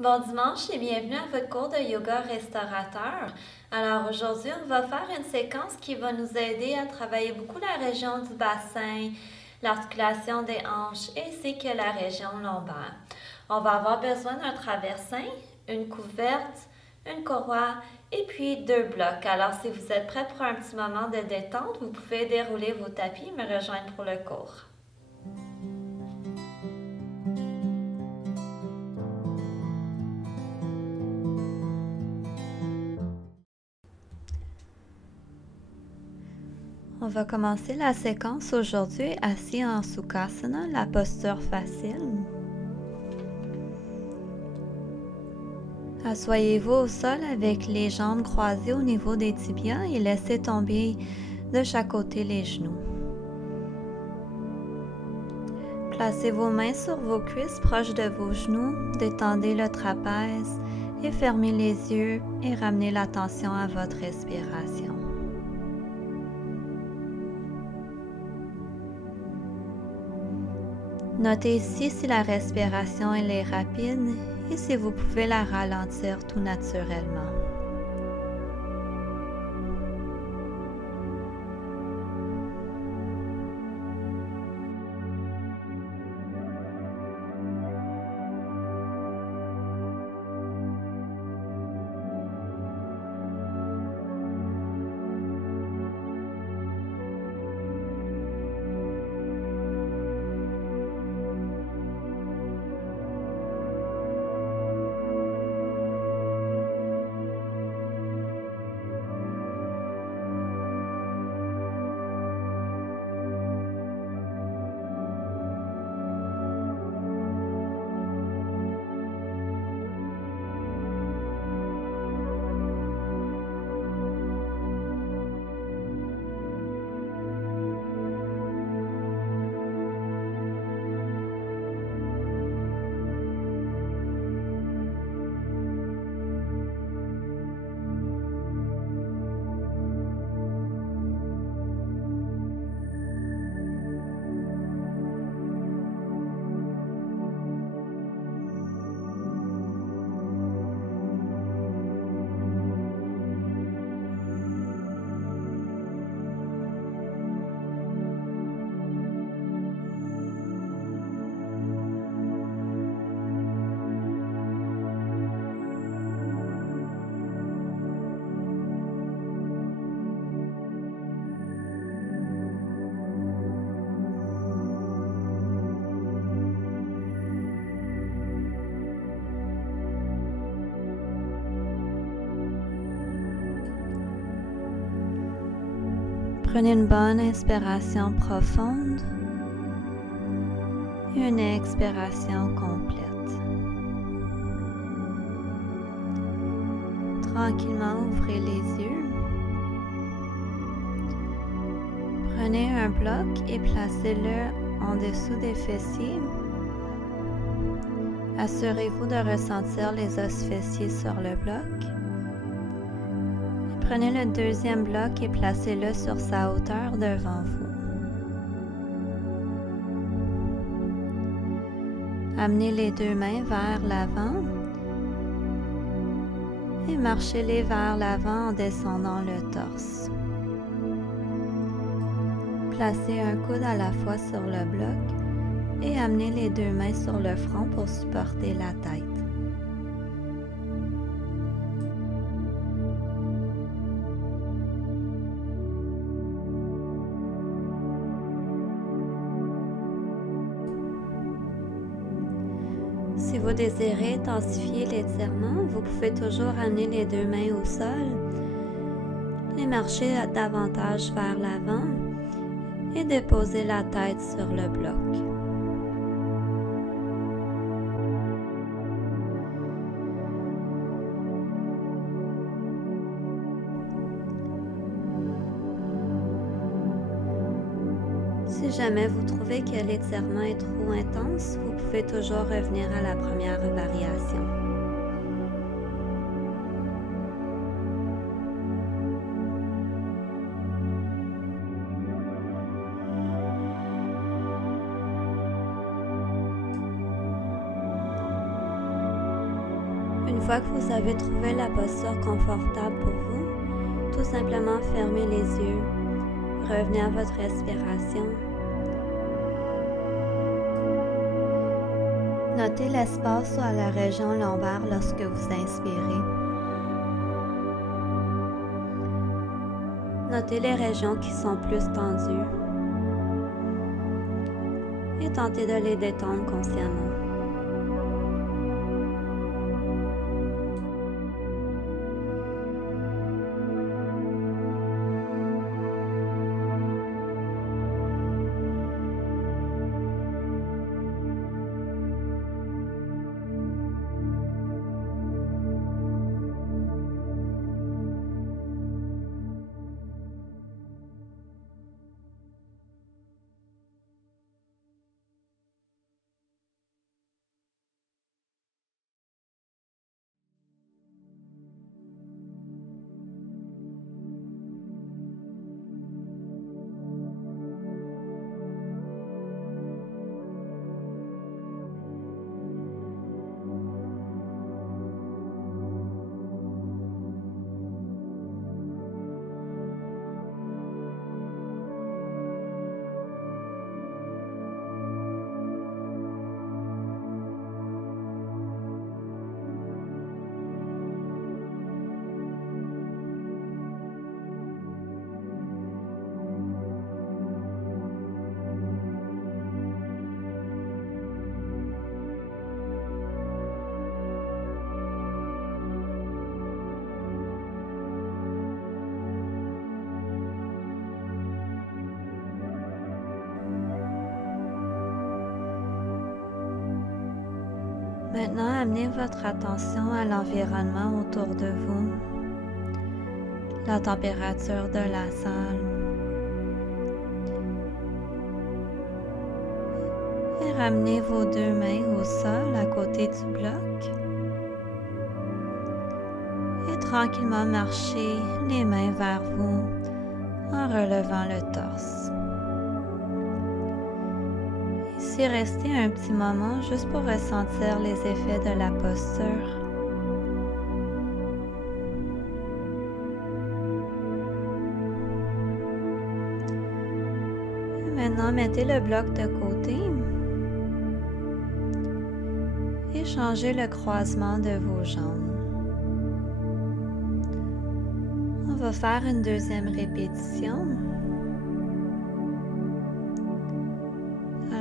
Bon dimanche et bienvenue à votre cours de yoga restaurateur. Alors aujourd'hui, on va faire une séquence qui va nous aider à travailler beaucoup la région du bassin, l'articulation des hanches ainsi que la région lombaire. On va avoir besoin d'un traversin, une couverte, une courroie et puis 2 blocs. Alors si vous êtes prêts pour un petit moment de détente, vous pouvez dérouler vos tapis et me rejoindre pour le cours. On va commencer la séquence aujourd'hui assis en Sukhasana, la posture facile. Assoyez-vous au sol avec les jambes croisées au niveau des tibias et laissez tomber de chaque côté les genoux. Placez vos mains sur vos cuisses proches de vos genoux, détendez le trapèze et fermez les yeux et ramenez l'attention à votre respiration. Notez ici si la respiration elle est rapide et si vous pouvez la ralentir tout naturellement. Prenez une bonne inspiration profonde et une expiration complète. Tranquillement, ouvrez les yeux. Prenez un bloc et placez-le en dessous des fessiers. Assurez-vous de ressentir les os fessiers sur le bloc. Prenez le deuxième bloc et placez-le sur sa hauteur devant vous. Amenez les deux mains vers l'avant et marchez-les vers l'avant en descendant le torse. Placez un coude à la fois sur le bloc et amenez les deux mains sur le front pour supporter la tête. Si vous désirez intensifier l'étirement, vous pouvez toujours amener les deux mains au sol, les marcher davantage vers l'avant et déposer la tête sur le bloc. Si jamais vous trouvez que l'étirement est trop intense, vous pouvez toujours revenir à la première variation. Une fois que vous avez trouvé la posture confortable pour vous, tout simplement fermez les yeux, revenez à votre respiration. Notez l'espace à la région lombaire lorsque vous inspirez. Notez les régions qui sont plus tendues et tentez de les détendre consciemment. Maintenant, amenez votre attention à l'environnement autour de vous, la température de la salle. Et ramenez vos deux mains au sol à côté du bloc. Et tranquillement marchez les mains vers vous en relevant le torse. Ici, restez un petit moment juste pour ressentir les effets de la posture. Et maintenant, mettez le bloc de côté et changez le croisement de vos jambes. On va faire une deuxième répétition.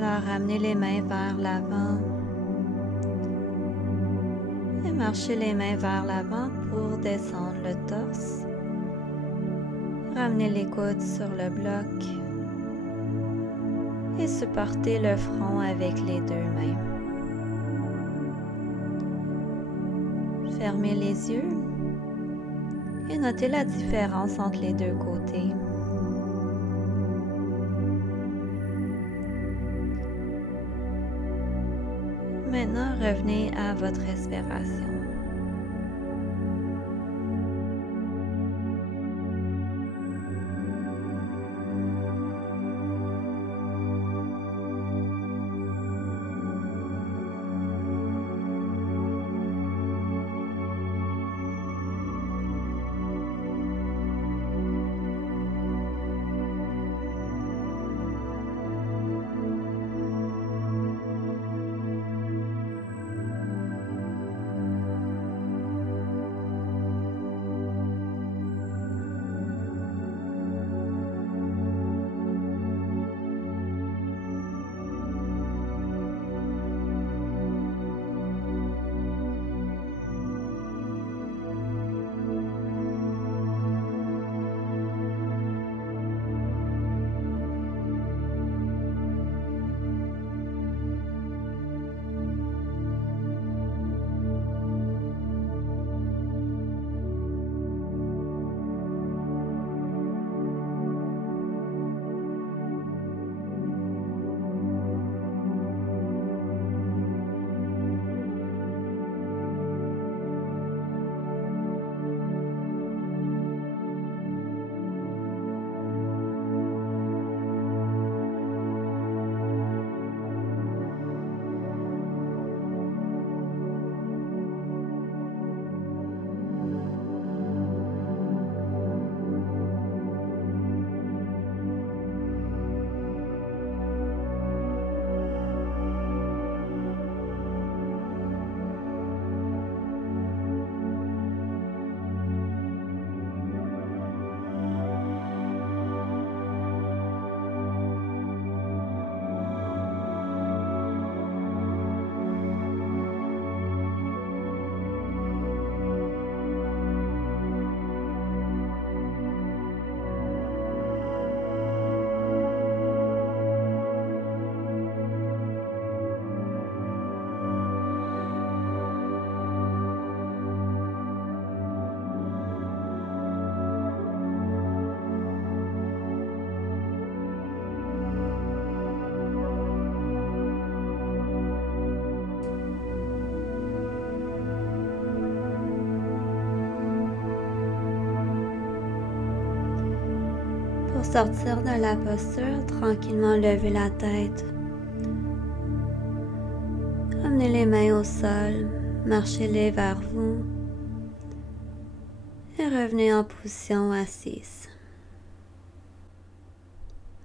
Alors, ramenez les mains vers l'avant et marchez les mains vers l'avant pour descendre le torse. Ramenez les coudes sur le bloc et supportez le front avec les deux mains. Fermez les yeux et notez la différence entre les deux côtés. Maintenant, revenez à votre respiration. sortir de la posture, tranquillement lever la tête. Amenez les mains au sol, marchez-les vers vous et revenez en position assise.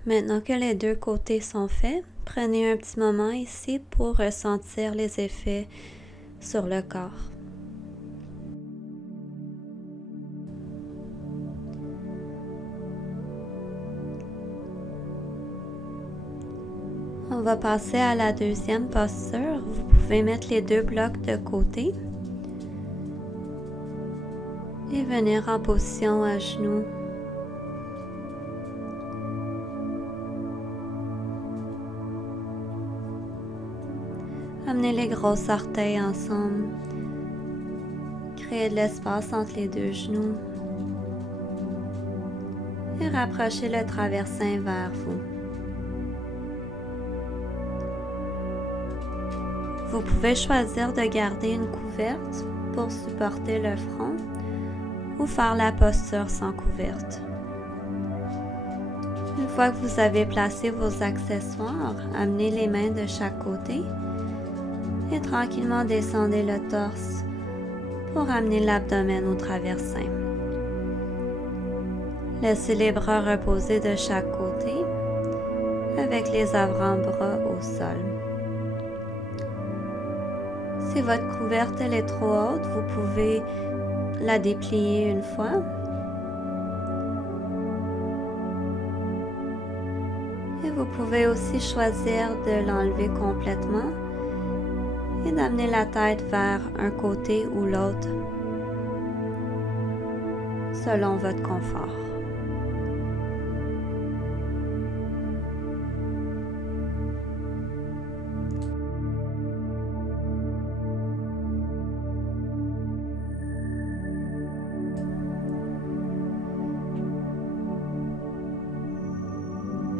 Maintenant que les deux côtés sont faits, prenez un petit moment ici pour ressentir les effets sur le corps. On va passer à la deuxième posture. Vous pouvez mettre les deux blocs de côté et venir en position à genoux. Amenez les gros orteils ensemble. Créez de l'espace entre les deux genoux. Et rapprochez le traversin vers vous. Vous pouvez choisir de garder une couverte pour supporter le front ou faire la posture sans couverte. Une fois que vous avez placé vos accessoires, amenez les mains de chaque côté et tranquillement descendez le torse pour amener l'abdomen au traversin. Laissez les bras reposer de chaque côté avec les avant-bras au sol. Si votre couverte elle est trop haute, vous pouvez la déplier une fois. Et vous pouvez aussi choisir de l'enlever complètement et d'amener la tête vers un côté ou l'autre selon votre confort.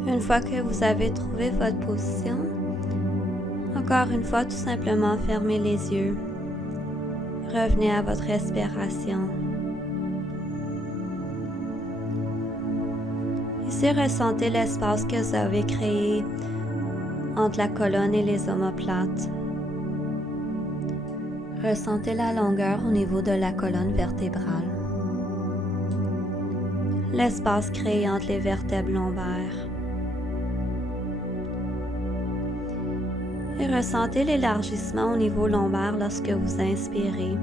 Une fois que vous avez trouvé votre position, encore une fois, tout simplement fermez les yeux. Revenez à votre respiration. Ici, ressentez l'espace que vous avez créé entre la colonne et les omoplates. Ressentez la longueur au niveau de la colonne vertébrale. L'espace créé entre les vertèbres lombaires. Et ressentez l'élargissement au niveau lombaire lorsque vous inspirez.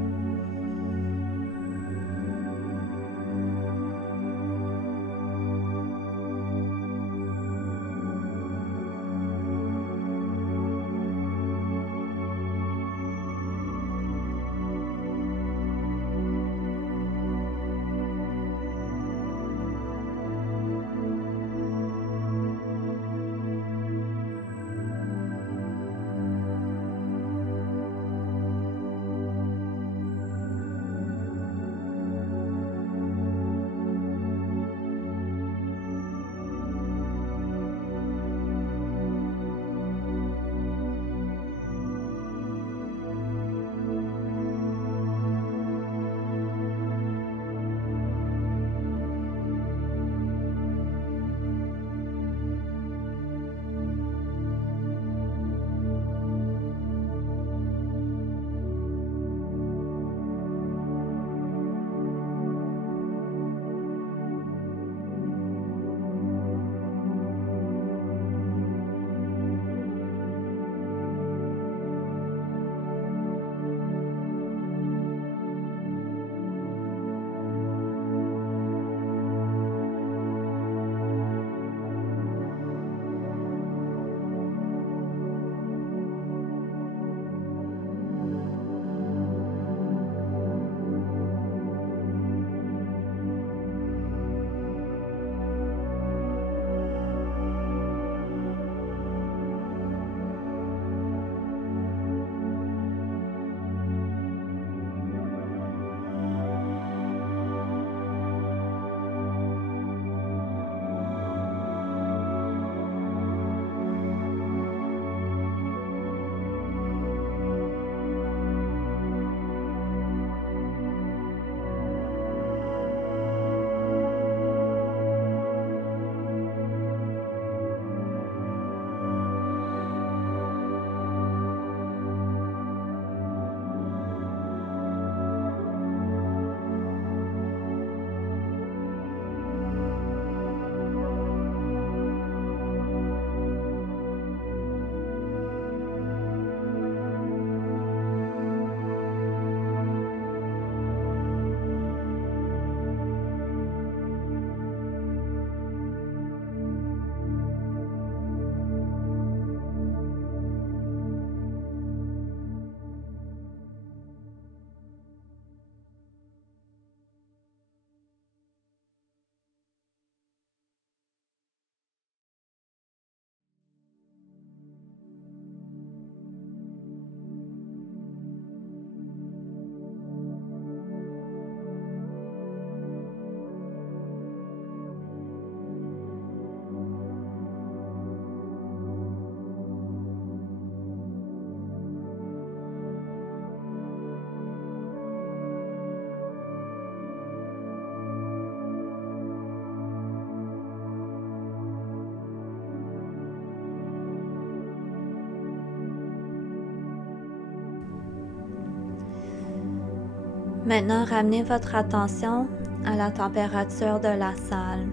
Maintenant, ramenez votre attention à la température de la salle,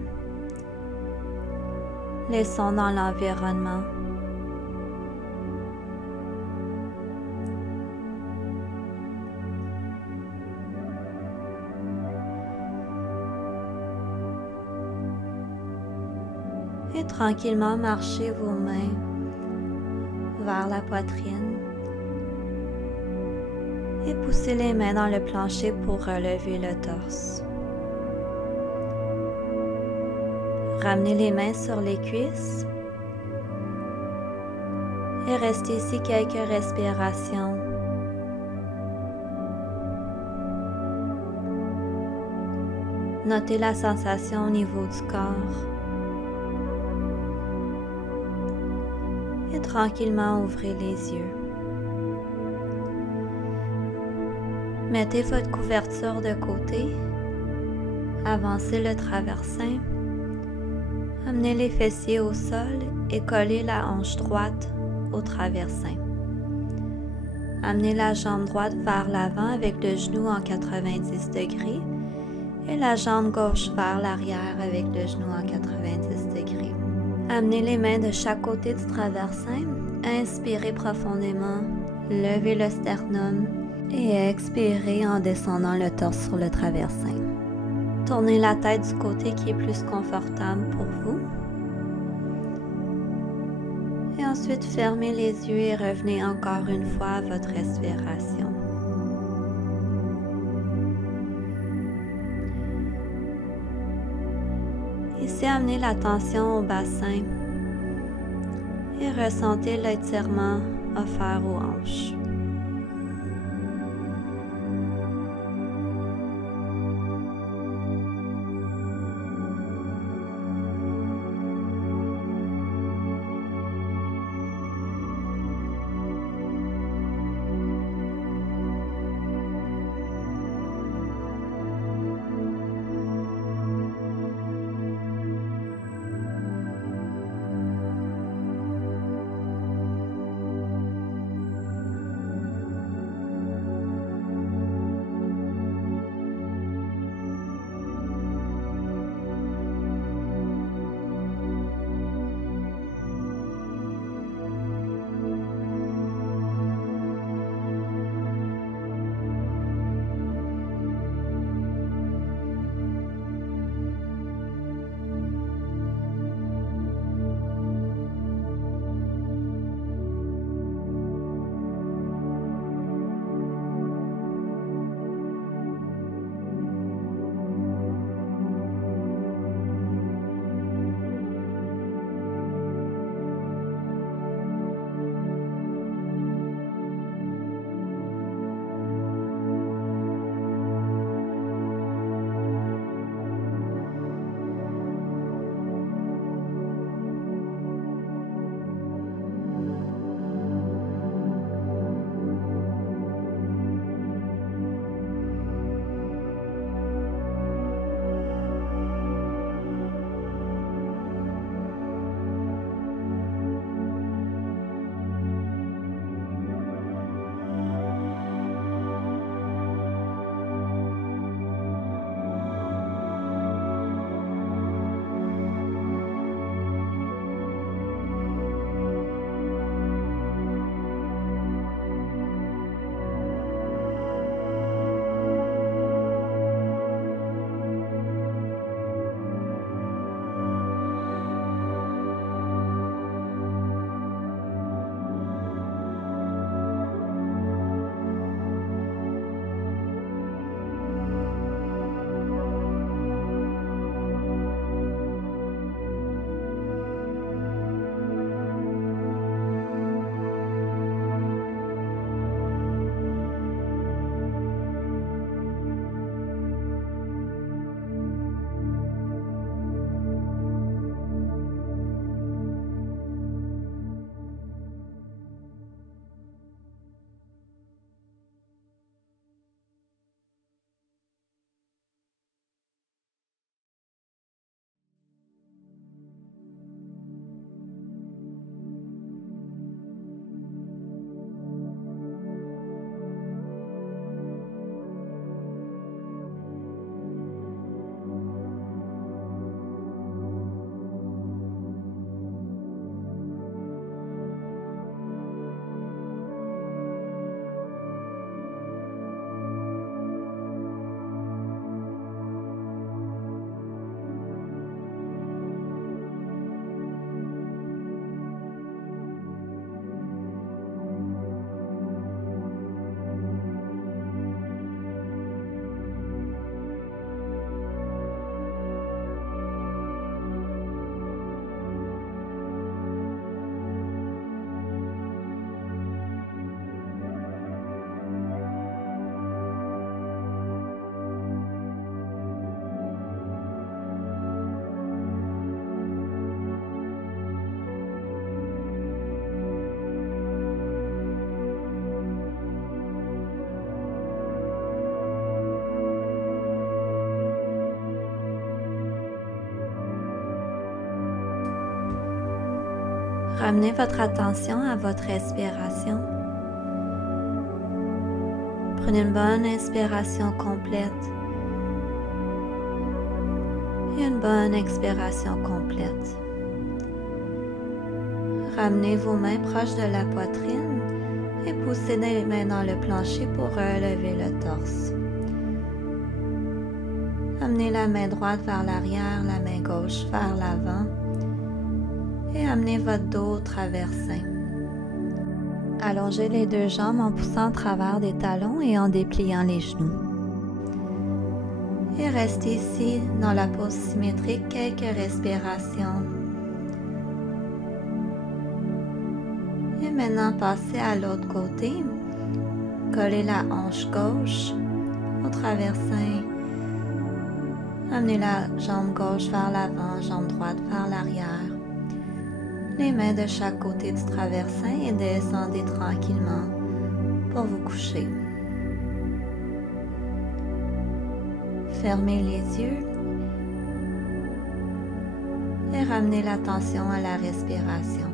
les sons dans l'environnement. Et tranquillement marchez vos mains vers la poitrine et poussez les mains dans le plancher pour relever le torse. Ramenez les mains sur les cuisses et restez ici quelques respirations. Notez la sensation au niveau du corps. Et tranquillement ouvrez les yeux. Mettez votre couverture de côté. Avancez le traversin. Amenez les fessiers au sol et collez la hanche droite au traversin. Amenez la jambe droite vers l'avant avec le genou en 90 degrés et la jambe gauche vers l'arrière avec le genou en 90 degrés. Amenez les mains de chaque côté du traversin. Inspirez profondément. Levez le sternum et expirez en descendant le torse sur le traversin. Tournez la tête du côté qui est plus confortable pour vous. Et ensuite, fermez les yeux et revenez encore une fois à votre respiration. Ici, amenez l'attention au bassin et ressentez l'étirement offert aux hanches. Ramenez votre attention à votre respiration. Prenez une bonne inspiration complète et une bonne expiration complète. Ramenez vos mains proches de la poitrine et poussez les mains dans le plancher pour relever le torse. Amenez la main droite vers l'arrière, la main gauche vers l'avant et amenez votre dos au traversin. Allongez les deux jambes en poussant en travers des talons et en dépliant les genoux. Et restez ici dans la pose symétrique quelques respirations. Et maintenant, passez à l'autre côté. Collez la hanche gauche au traversin. Amenez la jambe gauche vers l'avant, jambe droite vers l'arrière. Les mains de chaque côté du traversin et descendez tranquillement pour vous coucher. Fermez les yeux et ramenez l'attention à la respiration.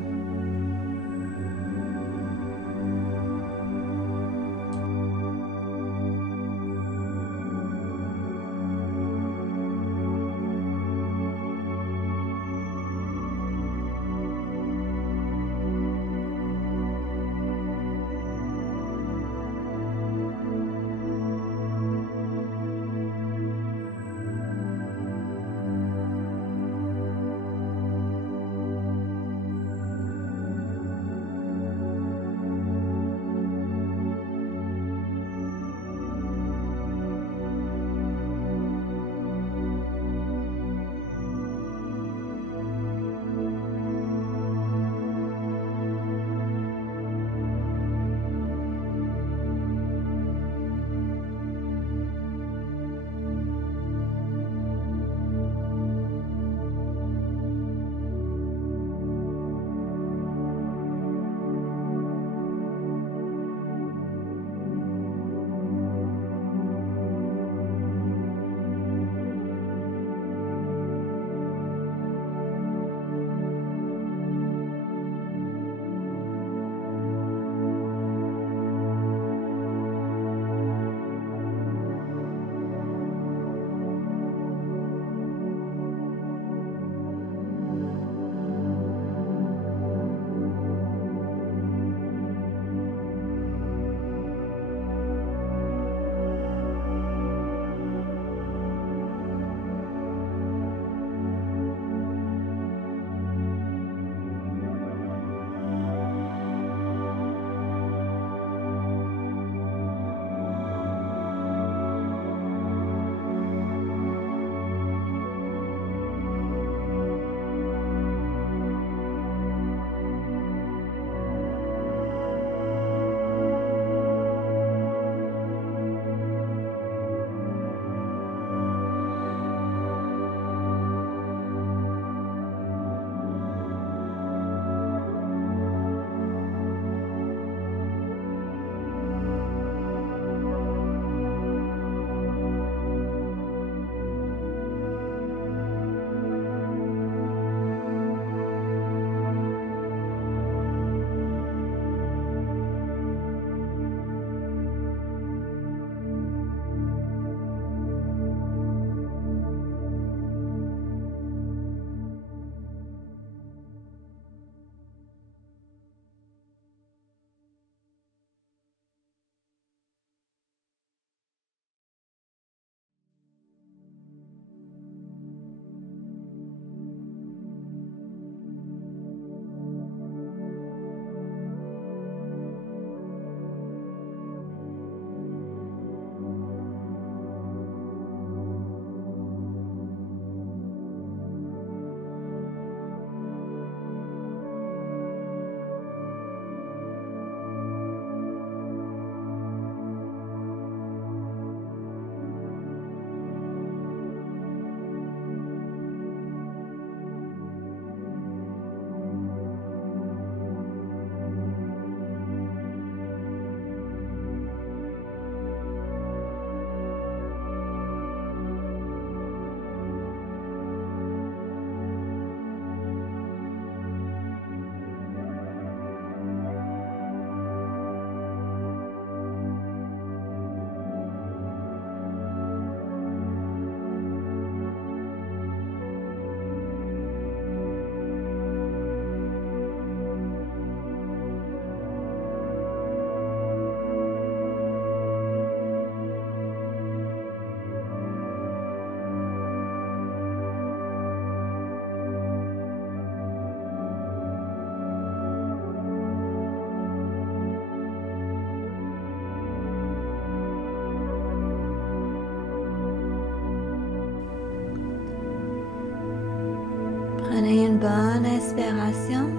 une bonne inspiration,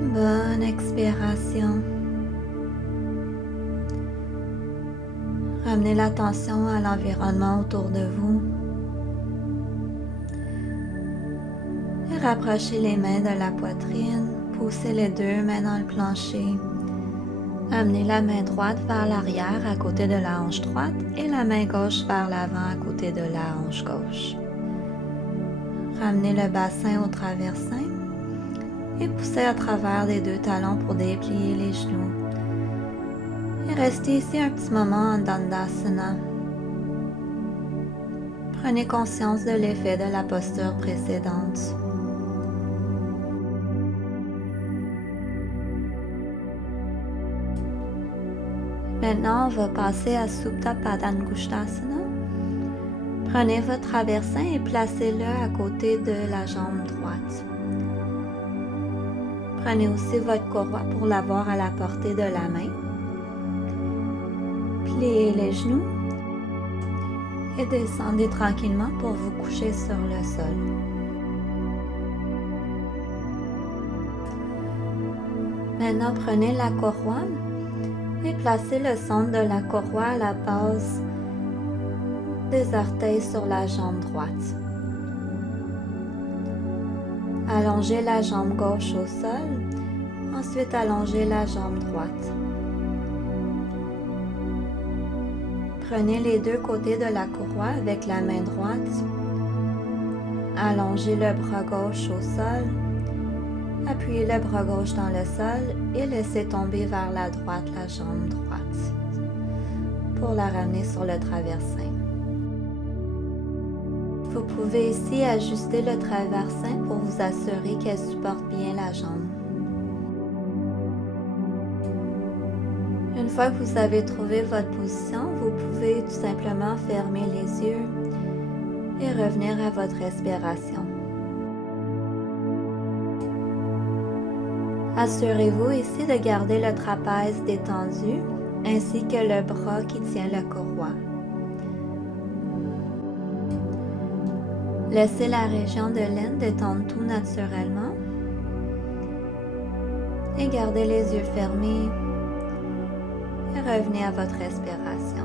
une bonne expiration. Ramenez l'attention à l'environnement autour de vous. Et rapprochez les mains de la poitrine. Poussez les deux mains dans le plancher. Amenez la main droite vers l'arrière à côté de la hanche droite et la main gauche vers l'avant à côté de la hanche gauche. Ramenez le bassin au traversin et poussez à travers les deux talons pour déplier les genoux. Et restez ici un petit moment en Dandasana. Prenez conscience de l'effet de la posture précédente. Maintenant, on va passer à Supta Padangusthasana. Prenez votre traversin et placez-le à côté de la jambe droite. Prenez aussi votre courroie pour l'avoir à la portée de la main. Pliez les genoux et descendez tranquillement pour vous coucher sur le sol. Maintenant, prenez la courroie et placez le centre de la courroie à la base des orteils sur la jambe droite. Allongez la jambe gauche au sol, ensuite allongez la jambe droite. Prenez les deux côtés de la courroie avec la main droite. Allongez le bras gauche au sol. Appuyez le bras gauche dans le sol et laissez tomber vers la droite la jambe droite pour la ramener sur le traversin. Vous pouvez ici ajuster le traversin pour vous assurer qu'elle supporte bien la jambe. Une fois que vous avez trouvé votre position, vous pouvez tout simplement fermer les yeux et revenir à votre respiration. Assurez-vous ici de garder le trapèze détendu ainsi que le bras qui tient la courroie. Laissez la région de l'aine détendre tout naturellement et gardez les yeux fermés et revenez à votre respiration.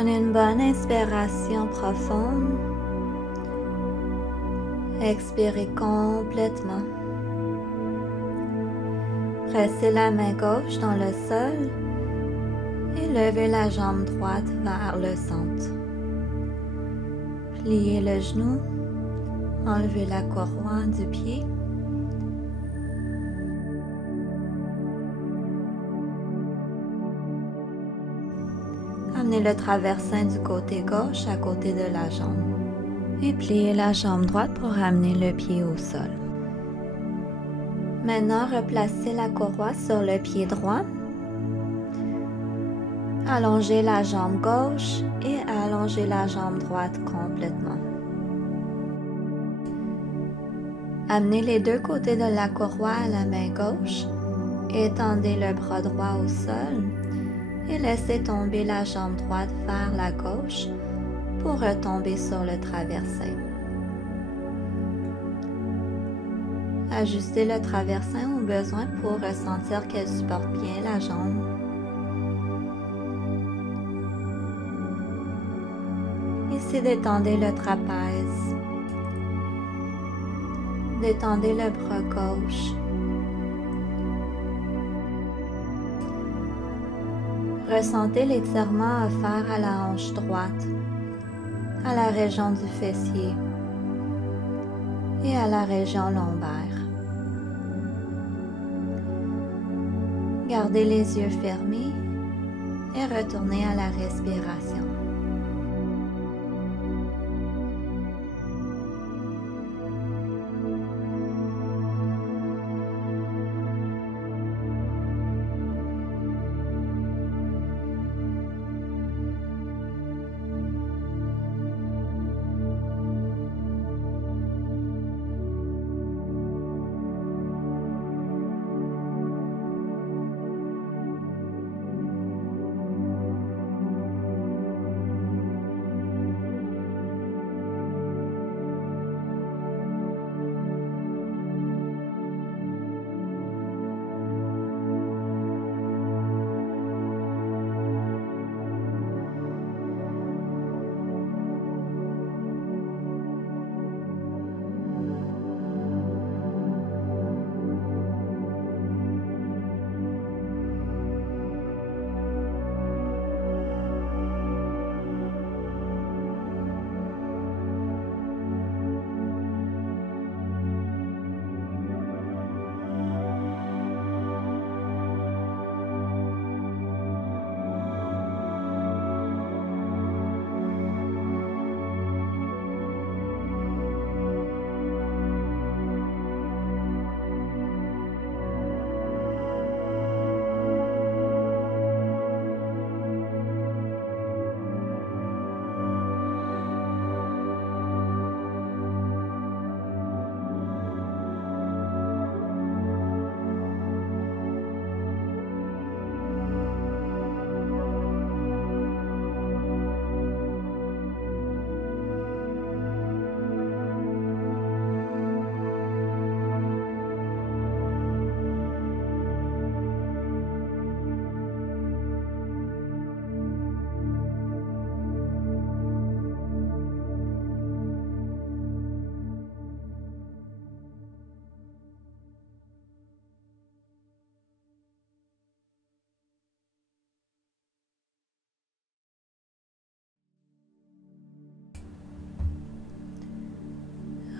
Prenez une bonne inspiration profonde. Expirez complètement. Pressez la main gauche dans le sol et levez la jambe droite vers le centre. Pliez le genou, enlevez la courroie du pied. Amenez le traversin du côté gauche à côté de la jambe. Et pliez la jambe droite pour amener le pied au sol. Maintenant, replacez la courroie sur le pied droit. Allongez la jambe gauche et allongez la jambe droite complètement. Amenez les deux côtés de la courroie à la main gauche. Étendez le bras droit au sol et laissez tomber la jambe droite vers la gauche pour retomber sur le traversin. Ajustez le traversin au besoin pour ressentir qu'elle supporte bien la jambe. Ici, détendez le trapèze. Détendez le bras gauche. Ressentez l'étirement offert à la hanche droite, à la région du fessier et à la région lombaire. Gardez les yeux fermés et retournez à la respiration.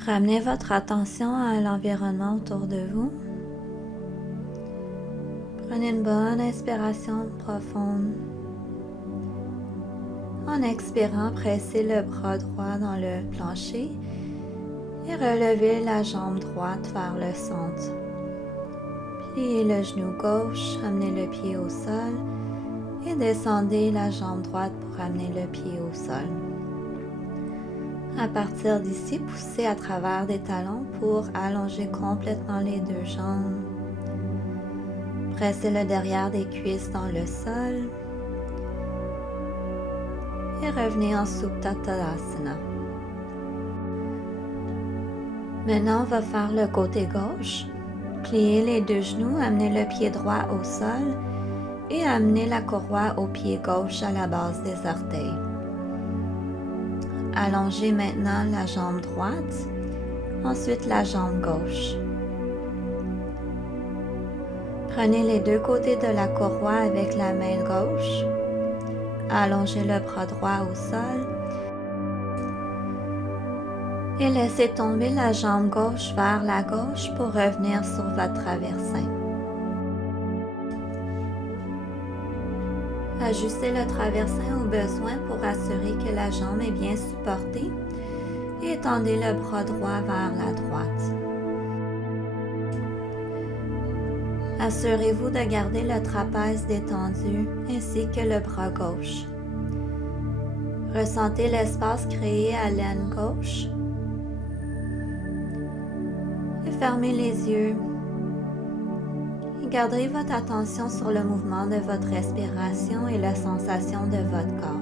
Ramenez votre attention à l'environnement autour de vous. Prenez une bonne inspiration profonde. En expirant, pressez le bras droit dans le plancher et relevez la jambe droite vers le centre. Pliez le genou gauche, amenez le pied au sol et descendez la jambe droite pour amener le pied au sol. À partir d'ici, poussez à travers des talons pour allonger complètement les deux jambes. Pressez le derrière des cuisses dans le sol et revenez en Supta Tadasana. Maintenant, on va faire le côté gauche. Pliez les deux genoux, amenez le pied droit au sol et amenez la courroie au pied gauche à la base des orteils. Allongez maintenant la jambe droite, ensuite la jambe gauche. Prenez les deux côtés de la courroie avec la main gauche. Allongez le bras droit au sol. Et laissez tomber la jambe gauche vers la gauche pour revenir sur votre traversin. Ajustez le traversin au besoin pour assurer que la jambe est bien supportée et étendez le bras droit vers la droite. Assurez-vous de garder le trapèze détendu ainsi que le bras gauche. Ressentez l'espace créé à l'aine gauche. Et fermez les yeux. Gardez votre attention sur le mouvement de votre respiration et la sensation de votre corps.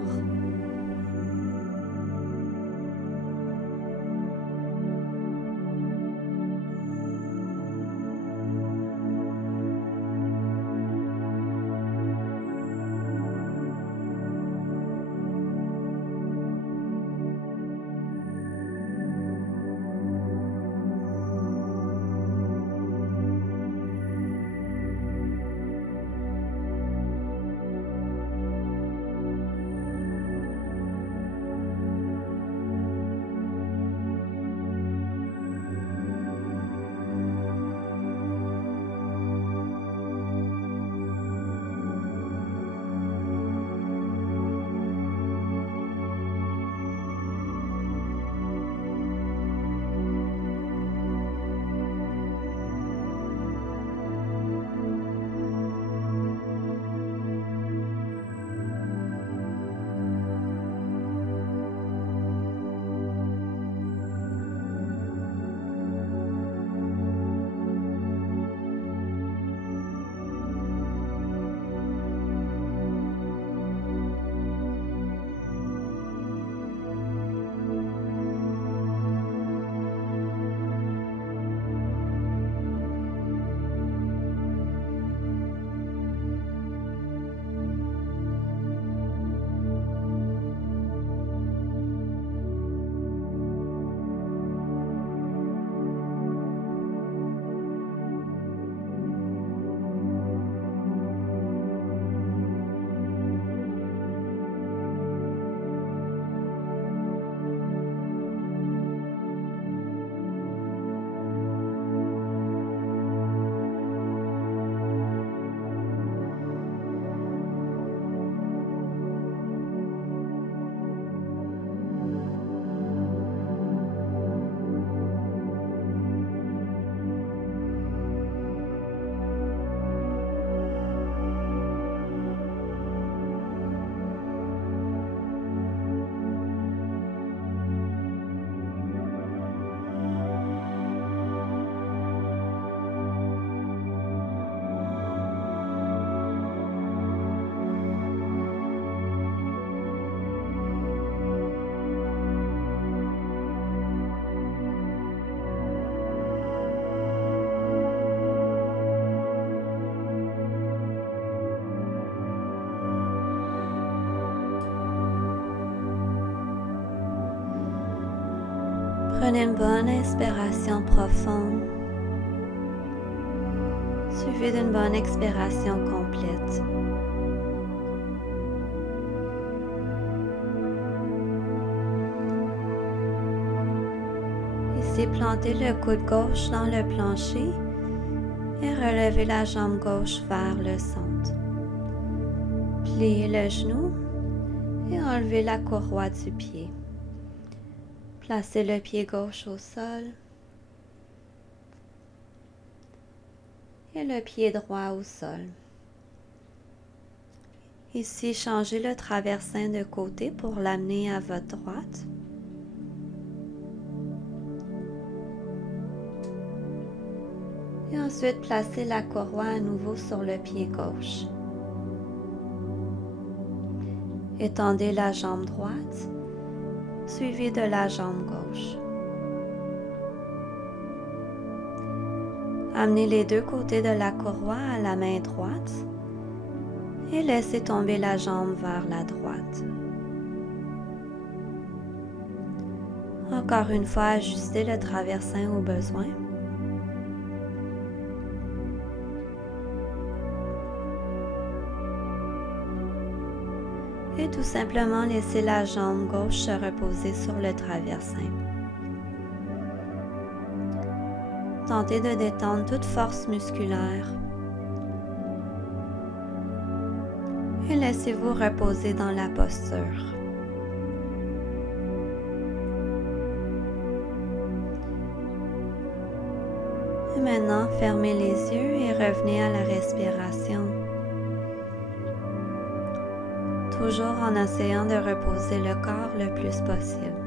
Prenez une bonne inspiration profonde, suivie d'une bonne expiration complète. Ici, plantez le coude gauche dans le plancher et relevez la jambe gauche vers le centre. Pliez le genou et enlevez la courroie du pied. Placez le pied gauche au sol et le pied droit au sol. Ici, changez le traversin de côté pour l'amener à votre droite. Et ensuite, placez la courroie à nouveau sur le pied gauche. Étendez la jambe droite, suivie de la jambe gauche. Amenez les deux côtés de la courroie à la main droite et laissez tomber la jambe vers la droite. encore une fois ajuster le traversin au besoin. Et tout simplement laisser la jambe gauche se reposer sur le traversin. Tentez de détendre toute force musculaire. Et laissez-vous reposer dans la posture. Et maintenant, fermez les yeux et revenez à la respiration. Toujours en essayant de reposer le corps le plus possible.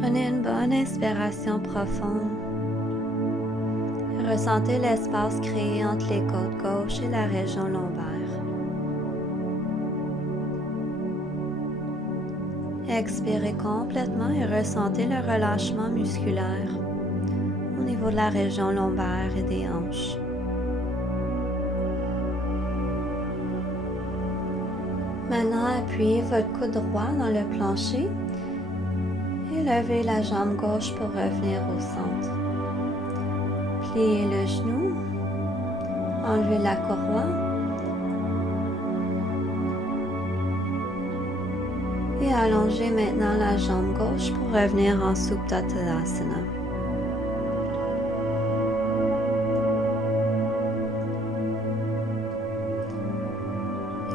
Prenez une bonne inspiration profonde. Ressentez l'espace créé entre les côtes gauche et la région lombaire. Expirez complètement et ressentez le relâchement musculaire au niveau de la région lombaire et des hanches. Maintenant, appuyez votre coude droit dans le plancher et levez la jambe gauche pour revenir au centre. Pliez le genou, enlevez la courroie et allongez maintenant la jambe gauche pour revenir en Supta Tadasana.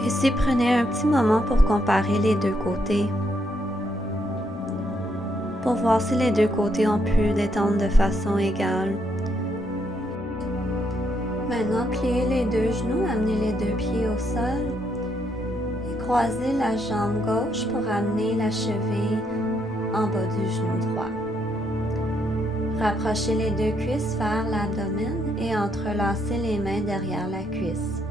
Ici, prenez un petit moment pour comparer les deux côtés, pour voir si les deux côtés ont pu détendre de façon égale. Maintenant, pliez les deux genoux, amenez les deux pieds au sol et croisez la jambe gauche pour amener la cheville en bas du genou droit. Rapprochez les deux cuisses vers l'abdomen et entrelacez les mains derrière la cuisse.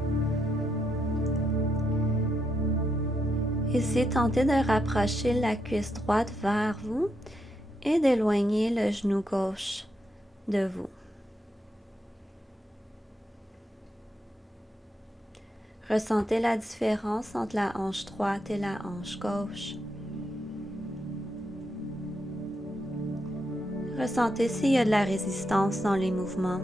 Ici, tentez de rapprocher la cuisse droite vers vous et d'éloigner le genou gauche de vous. Ressentez la différence entre la hanche droite et la hanche gauche. Ressentez s'il y a de la résistance dans les mouvements.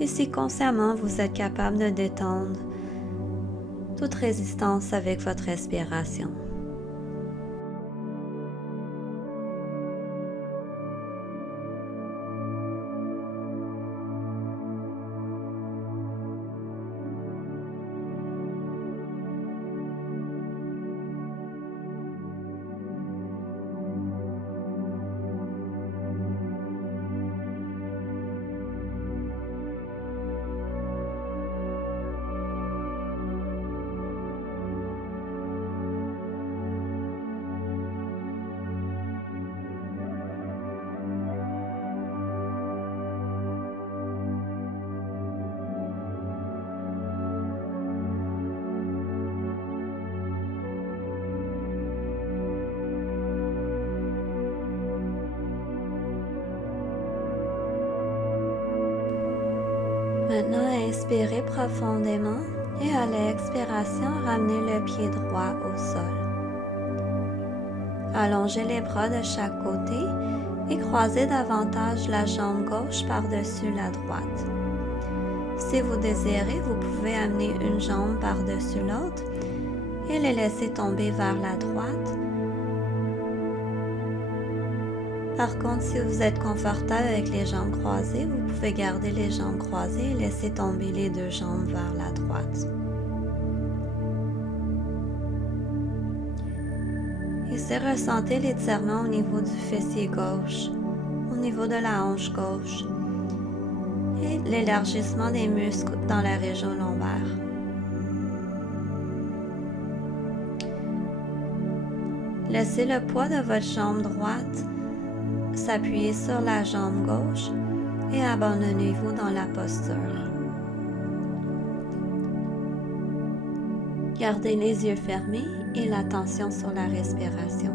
Et si consciemment vous êtes capable de détendre toute résistance avec votre respiration. Maintenant, inspirez profondément et à l'expiration, ramenez le pied droit au sol. Allongez les bras de chaque côté et croisez davantage la jambe gauche par-dessus la droite. Si vous désirez, vous pouvez amener une jambe par-dessus l'autre et les laisser tomber vers la droite. Par contre, si vous êtes confortable avec les jambes croisées, vous pouvez garder les jambes croisées et laisser tomber les deux jambes vers la droite. Ici, ressentez l'étirement au niveau du fessier gauche, au niveau de la hanche gauche et l'élargissement des muscles dans la région lombaire. Laissez le poids de votre jambe droite s'appuyer sur la jambe gauche et abandonnez-vous dans la posture. Gardez les yeux fermés et l'attention sur la respiration.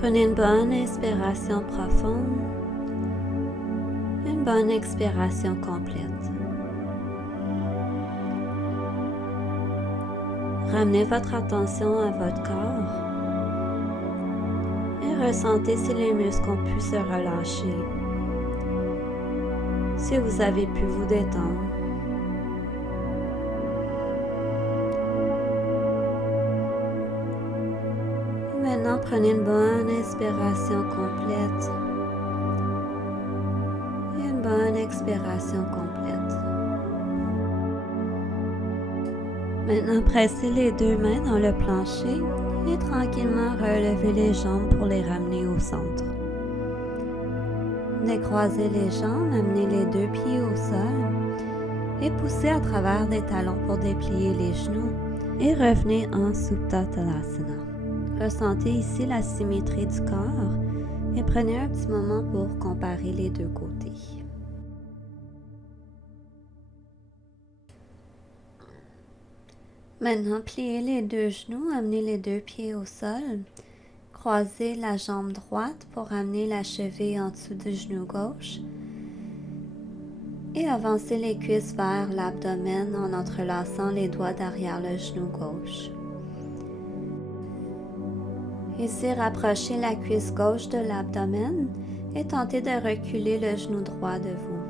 Prenez une bonne inspiration profonde, une bonne expiration complète. Ramenez votre attention à votre corps et ressentez si les muscles ont pu se relâcher, si vous avez pu vous détendre. Maintenant, prenez une bonne inspiration complète et une bonne expiration complète. Maintenant, pressez les deux mains dans le plancher et tranquillement relevez les jambes pour les ramener au centre. Décroisez les jambes, amenez les deux pieds au sol et poussez à travers des talons pour déplier les genoux Et revenez en Supta Talasana. Ressentez ici la symétrie du corps et prenez un petit moment pour comparer les deux côtés. Maintenant, pliez les deux genoux, amenez les deux pieds au sol. Croisez la jambe droite pour amener la cheville en dessous du genou gauche. Et avancez les cuisses vers l'abdomen en entrelaçant les doigts derrière le genou gauche. Ici, rapprochez la cuisse gauche de l'abdomen et tentez de reculer le genou droit de vous.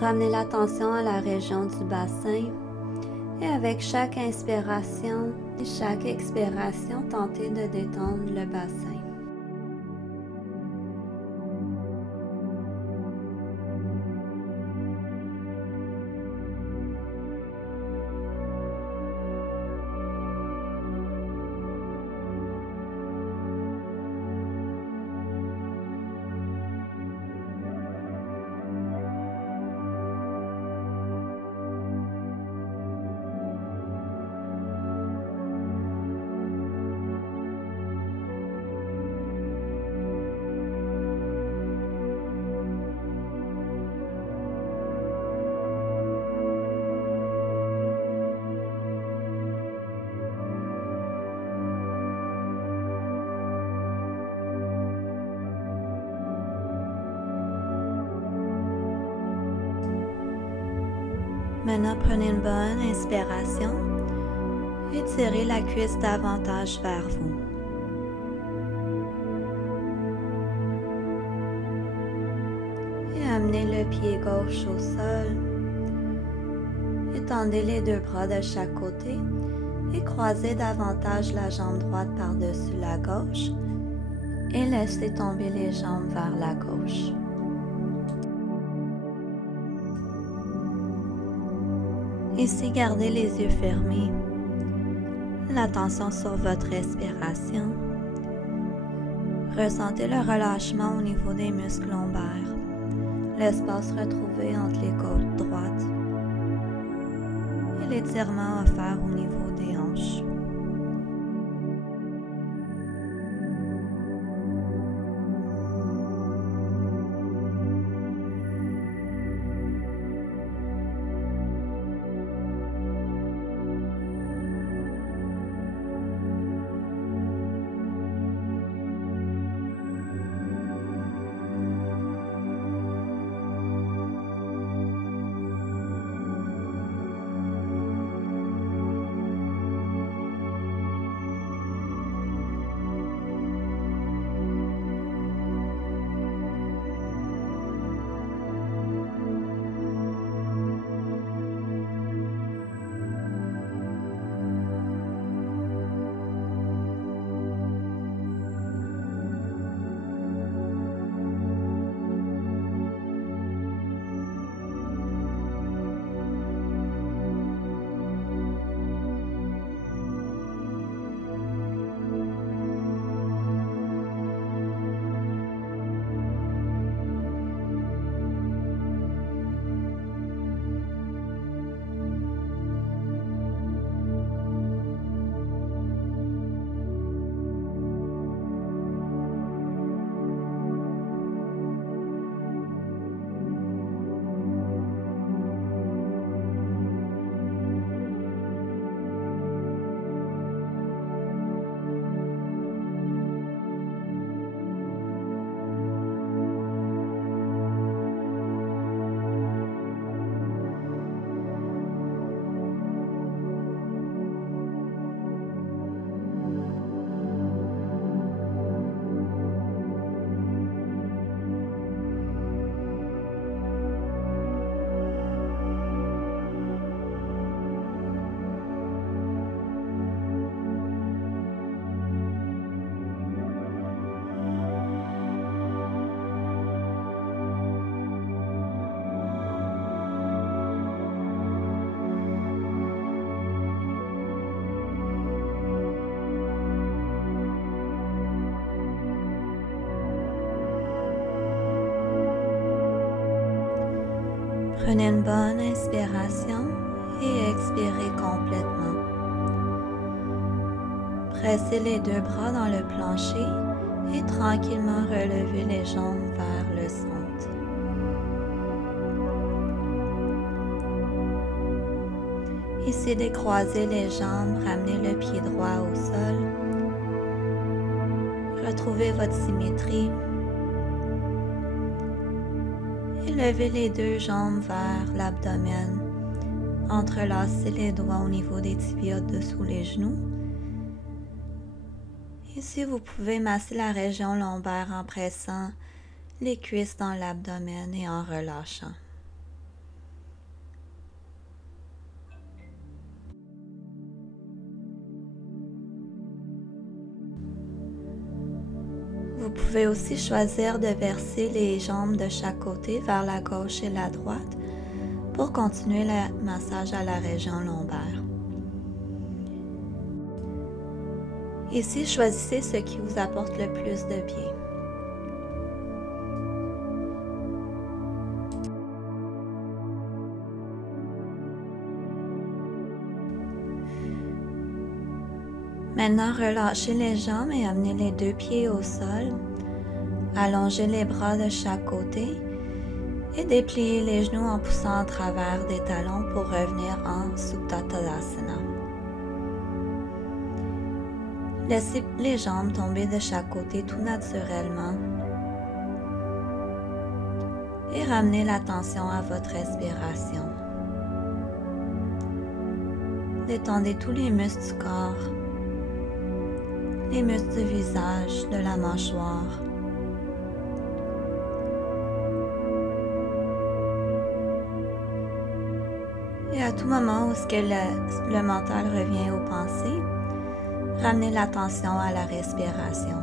Ramenez l'attention à la région du bassin et avec chaque inspiration et chaque expiration, tentez de détendre le bassin. Maintenant, prenez une bonne inspiration et tirez la cuisse davantage vers vous. Et amenez le pied gauche au sol. Étendez les deux bras de chaque côté et croisez davantage la jambe droite par-dessus la gauche et laissez tomber les jambes vers la gauche. Ici, gardez les yeux fermés, l'attention sur votre respiration. Ressentez le relâchement au niveau des muscles lombaires, l'espace retrouvé entre les côtes droites et l'étirement à faire au niveau des hanches. Prenez une bonne inspiration et expirez complètement. Pressez les deux bras dans le plancher et tranquillement relevez les jambes vers le centre. Ici, décroisez les jambes, ramenez le pied droit au sol. Retrouvez votre symétrie. Et levez les deux jambes vers l'abdomen. Entrelacez les doigts au niveau des tibias dessous les genoux. Ici, vous pouvez masser la région lombaire en pressant les cuisses dans l'abdomen et en relâchant. Vous pouvez aussi choisir de verser les jambes de chaque côté vers la gauche et la droite pour continuer le massage à la région lombaire. Ici, choisissez ce qui vous apporte le plus de bien. Maintenant, relâchez les jambes et amenez les deux pieds au sol. Allongez les bras de chaque côté et dépliez les genoux en poussant en travers des talons pour revenir en Supta Tadasana. Laissez les jambes tomber de chaque côté tout naturellement et ramenez l'attention à votre respiration. Détendez tous les muscles du corps, les muscles du visage, de la mâchoire. Et à tout moment où le mental revient aux pensées, ramenez l'attention à la respiration.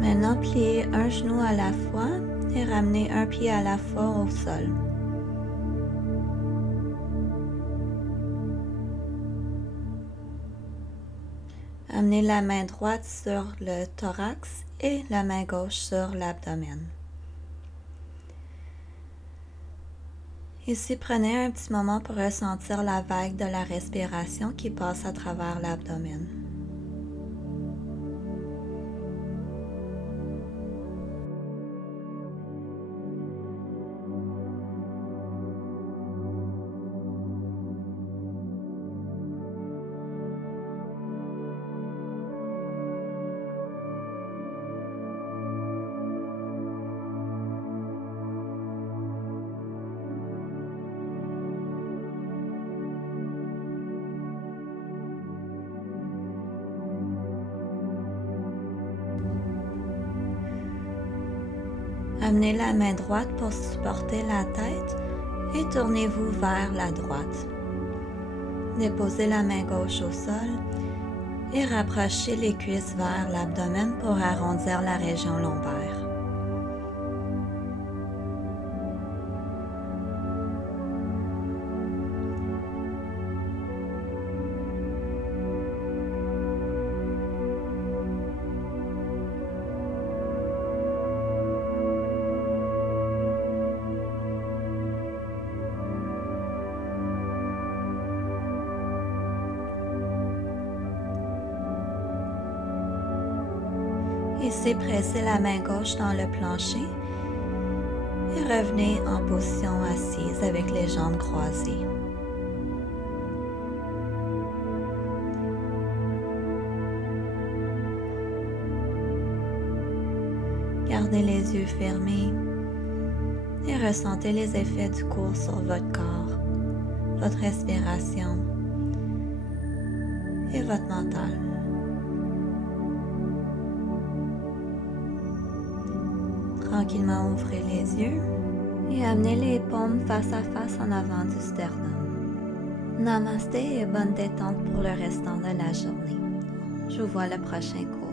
Maintenant, pliez un genou à la fois et ramenez un pied à la fois au sol. Amenez la main droite sur le thorax et la main gauche sur l'abdomen. Ici, prenez un petit moment pour ressentir la vague de la respiration qui passe à travers l'abdomen. Amenez la main droite pour supporter la tête et tournez-vous vers la droite. Déposez la main gauche au sol et rapprochez les cuisses vers l'abdomen pour arrondir la région lombaire. Ici, pressez la main gauche dans le plancher et revenez en position assise avec les jambes croisées. Gardez les yeux fermés et ressentez les effets du cours sur votre corps, votre respiration et votre mental. Tranquillement, ouvrez les yeux et amenez les paumes face à face en avant du sternum. Namasté et bonne détente pour le restant de la journée. Je vous vois le prochain cours.